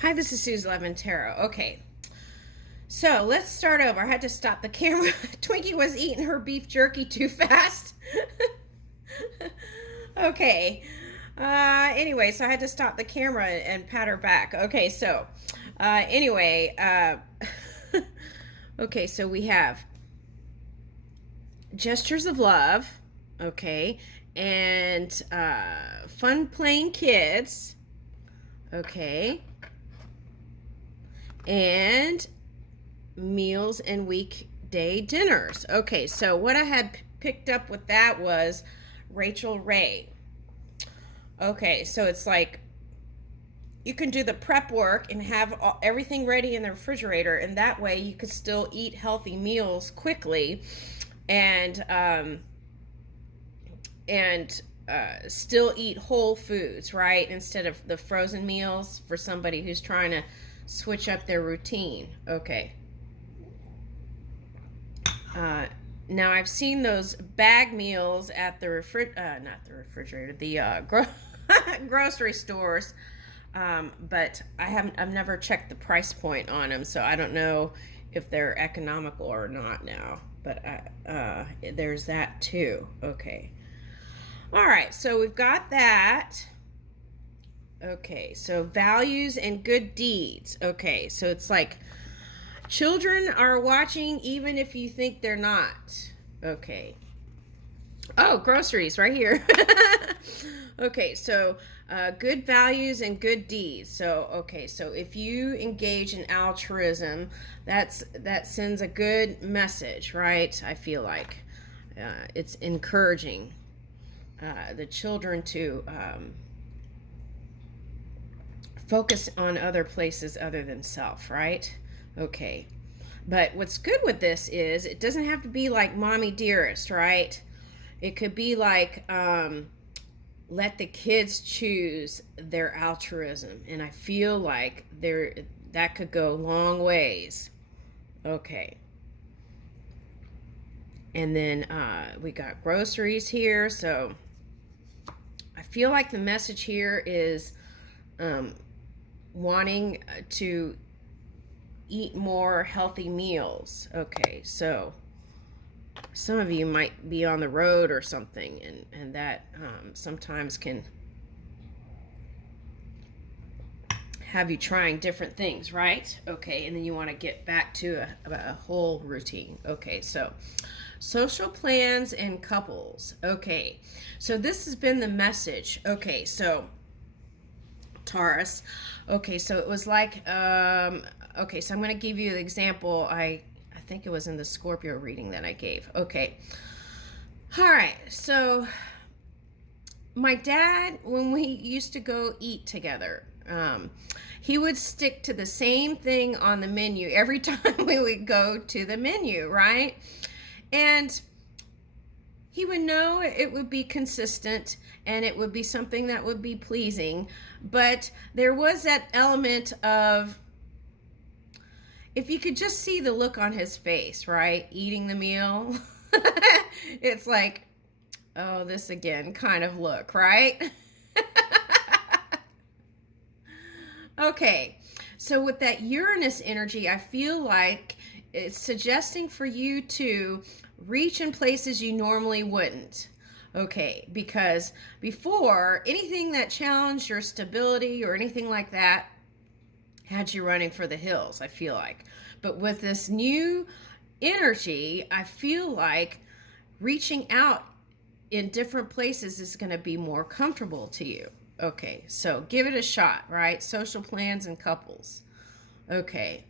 Hi, this is Suze Levin Tarot. Okay, so let's start over. I had to stop the camera. Twinkie was eating her beef jerky too fast. Okay. Anyway, so I had to stop the camera and pat her back. Okay, so anyway, okay, so we have gestures of love. Okay, and fun playing kids. Okay, and meals and weekday dinners. Okay, so what I had picked up with that was Rachel Ray. Okay, so it's like you can do the prep work and have everything ready in the refrigerator, and that way you could still eat healthy meals quickly and still eat whole foods, right? Instead of the frozen meals for somebody who's trying to switch up their routine. Okay. Now I've seen those bag meals at the not the refrigerator, the grocery stores, but I've never checked the price point on them, so I don't know if they're economical or not now. But there's that too. Okay. All right, so we've got that. Okay, so values and good deeds. Okay, so it's like children are watching even if you think they're not. Okay. Oh, groceries right here. Okay, so good values and good deeds. So, okay, so if you engage in altruism, that sends a good message, right? I feel like it's encouraging the children to focus on other places other than self, right? Okay. But what's good with this is it doesn't have to be like mommy dearest, right? It could be like let the kids choose their altruism. And I feel like that could go long ways. Okay. And then we got groceries here. So I feel like the message here is wanting to eat more healthy meals. Okay, so some of you might be on the road or something, and that sometimes can have you trying different things, right? Okay, and then you want to get back to a whole routine. Okay, so social plans and couples. Okay, so this has been the message. Okay, so Taurus. Okay, so it was like, okay, so I'm going to give you an example. I think it was in the Scorpio reading that I gave. Okay. All right, so my dad, when we used to go eat together, he would stick to the same thing on the menu every time we would go to the menu, right? And he would know it would be consistent and it would be something that would be pleasing. But there was that element of, if you could just see the look on his face, right? Eating the meal. It's like, oh, this again kind of look, right? Okay. So with that Uranus energy, I feel like it's suggesting for you to reach in places you normally wouldn't. Okay, because before, anything that challenged your stability or anything like that had you running for the hills, I feel like. But with this new energy, I feel like reaching out in different places is going to be more comfortable to you. Okay, so give it a shot, right? Social plans and couples. Okay,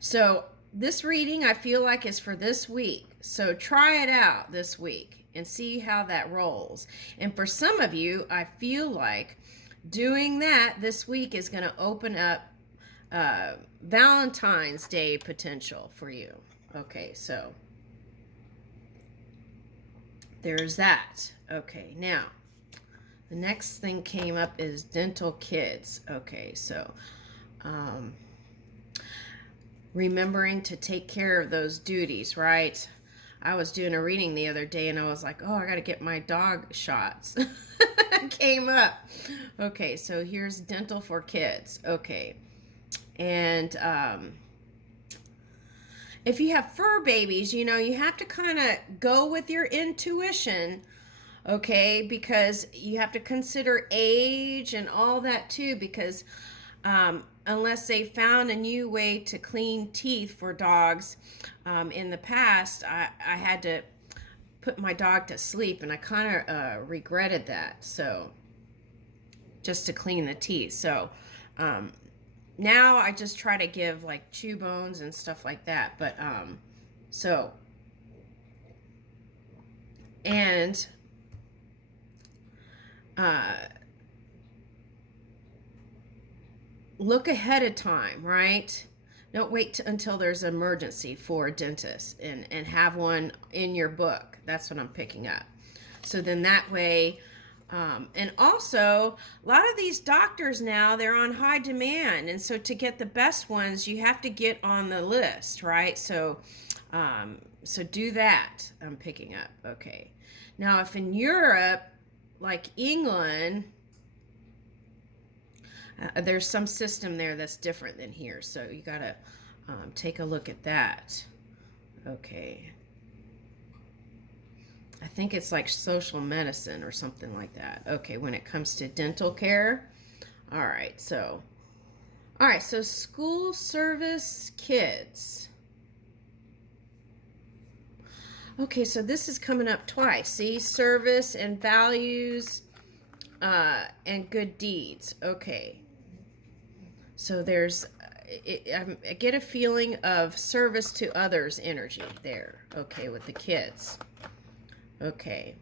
so this reading I feel like is for this week. So try it out this week and see how that rolls. And for some of you, I feel like doing that this week is going to open up Valentine's Day potential for you. Okay, so there's that. Okay, now the next thing came up is dental kids. Okay, so remembering to take care of those duties, right? I was doing a reading the other day and I was like, oh, I got to get my dog shots. Came up. Okay, so here's dental for kids. Okay. And if you have fur babies, you know, you have to kind of go with your intuition, okay? Because you have to consider age and all that too, because unless they found a new way to clean teeth for dogs, in the past, I had to put my dog to sleep, and I kind of regretted that. So, just to clean the teeth. So, now I just try to give like chew bones and stuff like that. But so and look ahead of time, right? Don't wait until there's an emergency for a dentist, and have one in your book. That's what I'm picking up. So then that way, and also a lot of these doctors now, they're on high demand. And so to get the best ones, you have to get on the list, right? So, so do that. I'm picking up. Okay. Now, if in Europe, like England, there's some system there that's different than here. So you got to take a look at that. Okay. I think it's like social medicine or something like that. Okay, when it comes to dental care. All right, so school service kids. Okay, so this is coming up twice. See, service and values and good deeds. Okay. So there's, I get a feeling of service to others energy there. Okay, with the kids. Okay.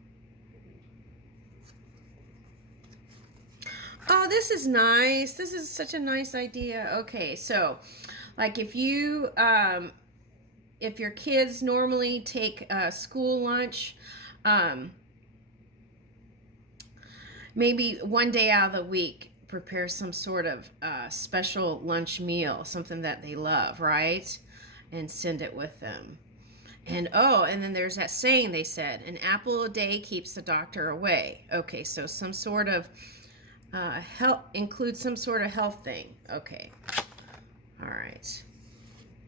Oh, this is nice. This is such a nice idea. Okay, so like if you, if your kids normally take school lunch, maybe one day out of the week, prepare some sort of special lunch meal, something that they love, right? And send it with them. And and then there's that saying they said, an apple a day keeps the doctor away. Okay, so some sort of include some sort of health thing. Okay. All right.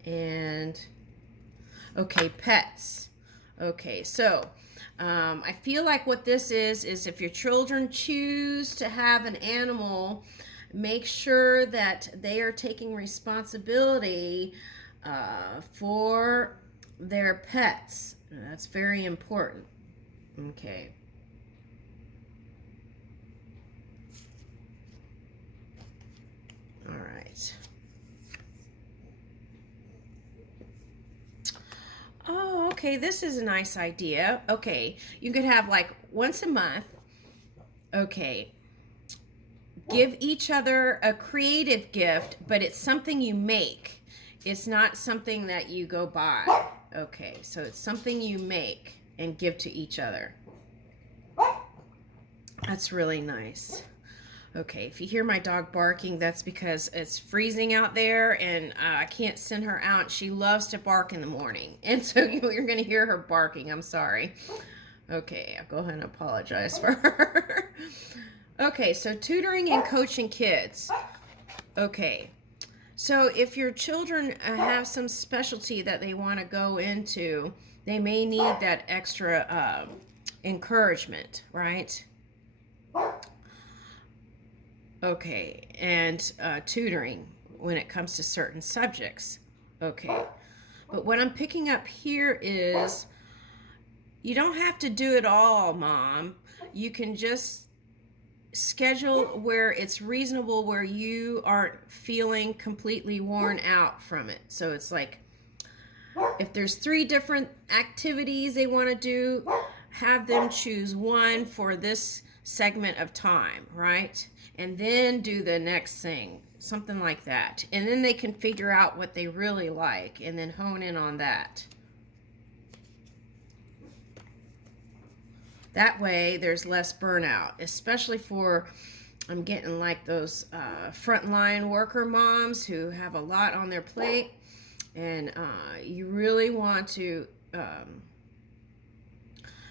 And okay, pets. Okay, so I feel like what this is if your children choose to have an animal, make sure that they are taking responsibility for their pets. That's very important. Okay. All right. Oh, okay, this is a nice idea. Okay, you could have like once a month, okay, give each other a creative gift, but it's something you make. It's not something that you go buy. Okay, so it's something you make and give to each other. That's really nice. Okay, if you hear my dog barking, that's because it's freezing out there and I can't send her out. She loves to bark in the morning. And so you're going to hear her barking. I'm sorry. Okay, I'll go ahead and apologize for her. Okay, so tutoring and coaching kids. Okay, so if your children have some specialty that they want to go into, they may need that extra encouragement, right? Okay, and tutoring when it comes to certain subjects. Okay, but what I'm picking up here is you don't have to do it all, Mom. You can just schedule where it's reasonable, where you aren't feeling completely worn out from it. So it's like if there's 3 different activities they want to do, have them choose one for this segment of time, right? And then do the next thing, something like that. And then they can figure out what they really like and then hone in on that. That way there's less burnout, especially for, I'm getting like those frontline worker moms who have a lot on their plate. And you really want to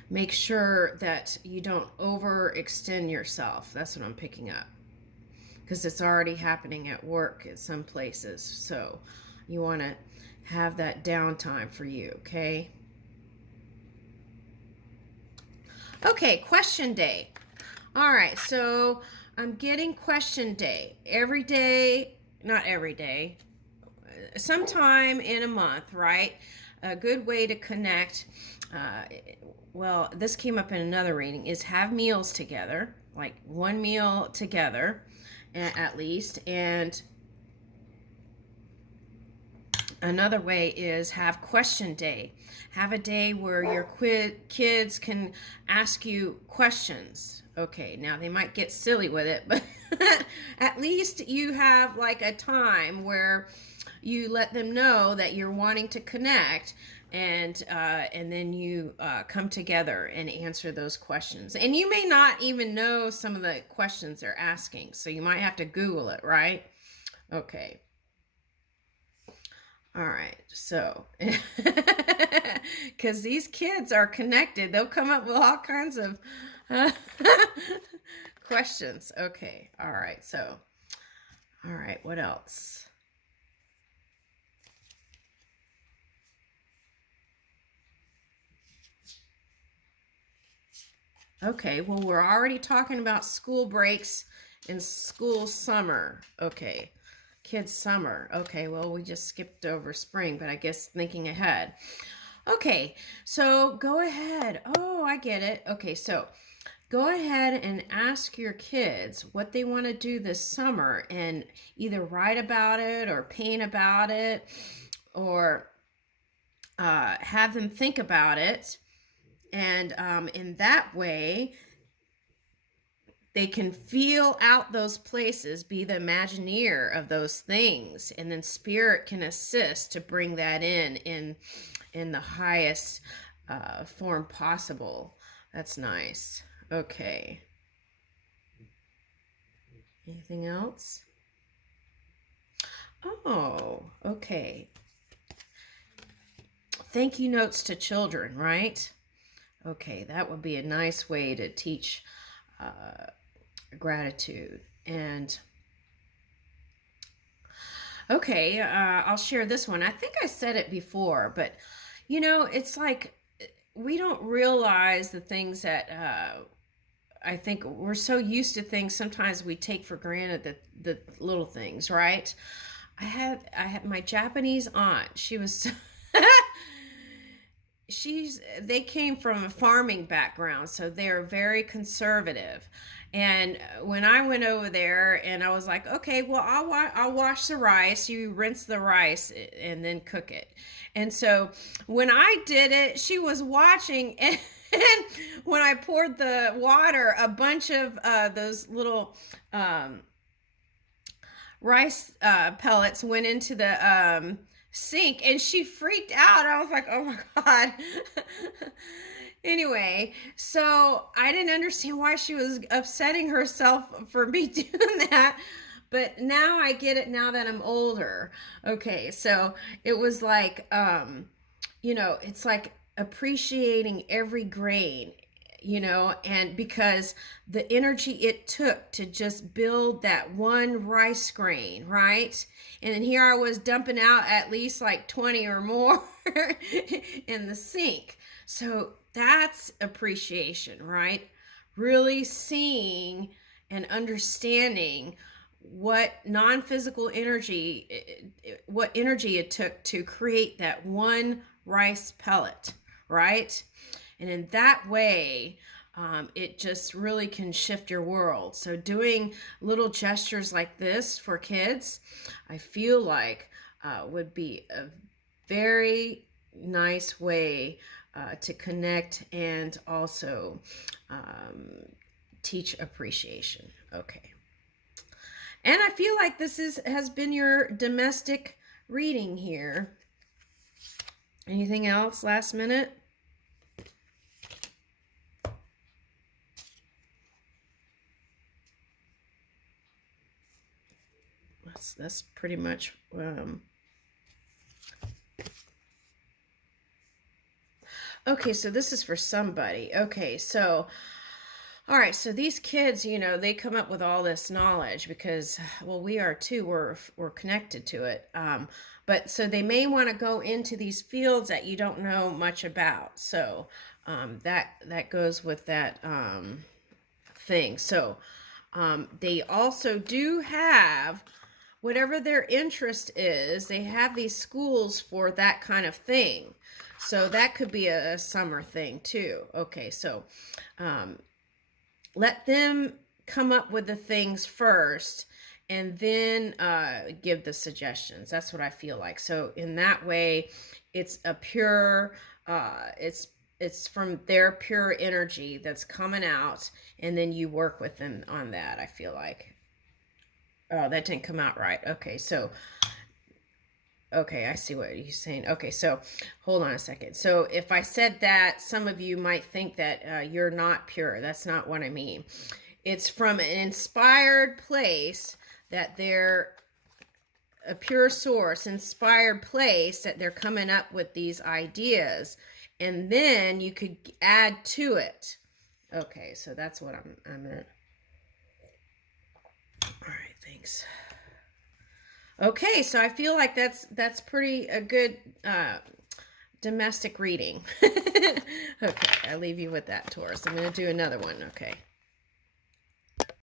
make sure that you don't overextend yourself. That's what I'm picking up. because it's already happening at work at some places. So you want to have that downtime for you, okay? Okay, question day. All right, so I'm getting question day every day, not every day, sometime in a month, right? A good way to connect. Well, this came up in another reading, is have meals together, like one meal together at least. And another way is have question day. Have a day where your kids can ask you questions. Okay, now they might get silly with it, but at least you have like a time where you let them know that you're wanting to connect, and then you come together and answer those questions. And you may not even know some of the questions they're asking, so you might have to Google it, right? Okay. All right, so because these kids are connected, they'll come up with all kinds of questions. Okay, all right, so, all right, what else? Okay, well, we're already talking about school breaks and school summer. Okay, kids' summer. Okay, well, we just skipped over spring, but I guess thinking ahead. Okay, so go ahead. Oh, I get it. Okay, so go ahead and ask your kids what they want to do this summer and either write about it or paint about it, or have them think about it. And in that way, they can feel out those places, be the Imagineer of those things, and then Spirit can assist to bring that in the highest form possible. That's nice. Okay. Anything else? Oh, okay. Thank you notes to children, right? Okay, that would be a nice way to teach gratitude. And okay, I'll share this one. I think I said it before, but you know, it's like we don't realize the things that I think we're so used to things sometimes we take for granted, the little things, right? I had my Japanese aunt. She was they came from a farming background, so they're very conservative. And when I went over there and I was like, okay, well, I'll wash the rice, you rinse the rice and then cook it. And so when I did it, she was watching, and when I poured the water, a bunch of those little rice pellets went into the sink, and she freaked out. I was like, oh my God. Anyway, so I didn't understand why she was upsetting herself for me doing that. But now I get it now that I'm older. Okay, so it was like, it's like appreciating every grain, and because the energy it took to just build that one rice grain, right? And then here I was dumping out at least like 20 or more in the sink. So that's appreciation, right? Really seeing and understanding what non-physical energy, what energy it took to create that one rice pellet, right? And in that way, it just really can shift your world. So doing little gestures like this for kids, I feel like would be a very nice way to connect and also teach appreciation. Okay. And I feel like this has been your domestic reading here. Anything else last minute? That's pretty much okay, so this is for somebody. Okay, so All right, so these kids, they come up with all this knowledge because, well, we are too. We're connected to it. But so they may want to go into these fields that you don't know much about. So that goes with that thing. So they also do have whatever their interest is. They have these schools for that kind of thing. So that could be a summer thing too. Okay, so let them come up with the things first and then give the suggestions. That's what I feel like. So in that way, it's a pure, it's from their pure energy that's coming out, and then you work with them on that, I feel like. Oh, that didn't come out right. Okay, so okay, I see what you're saying. Okay, so hold on a second. So if I said that, some of you might think that you're not pure. That's not what I mean. It's from an inspired place that they're a pure source, inspired place that they're coming up with these ideas. And then you could add to it. Okay, so that's what I'm at. All right, thanks. Okay, so I feel like that's pretty a good domestic reading. Okay, I leave you with that, Taurus. I'm going to do another one. Okay.